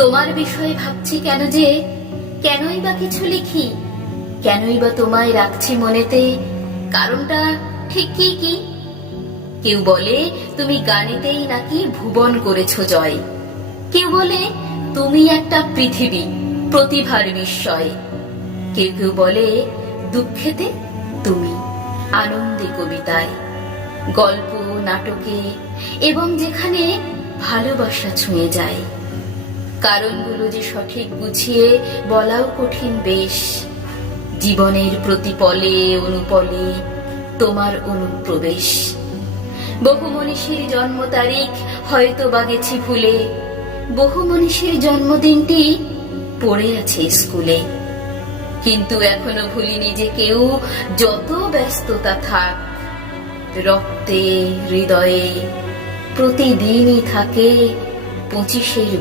তোমার বিষয়ে ভাবছি কেন যে, কেনই বা কিছু লিখি, কেনই বা তোমায় রাখছি মনেতে, কারণটা ঠিক কি কি? কেউ বলে তুমি গানেতেই নাকি ভুবন করেছো জয়, কেউ বলে তুমি একটা পৃথিবী প্রতিভার বিস্ময়, কেউ কেউ বলে দুঃখেতে তুমি, আনন্দে কবিতায়, গল্প নাটকে, এবং যেখানে ভালোবাসা ছুঁয়ে যায়। কারণগুলো যে সঠিক বুঝিয়ে বলাও কঠিন বেশ, জীবনের প্রতি পলে অনুপলে তোমার অনুপ্রবেশ। বহু মনীষীর জন্ম তারিখ হয়তো বা গেছি ভুলে, বহু মনীষীর জন্মদিনটি পড়ে আছে স্কুলে, কিন্তু এখনো ভুলিনি যে কেউ, যত ব্যস্ততা থাক, রক্তে হৃদয়ে প্রতিদিনই থাকে 25